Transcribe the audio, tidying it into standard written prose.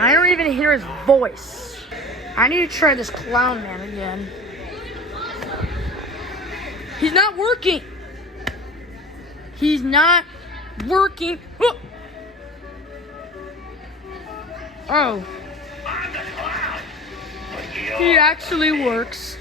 I don't even hear his voice. I need to try this clown man again. He's not working. He's not working. Oh. He actually works.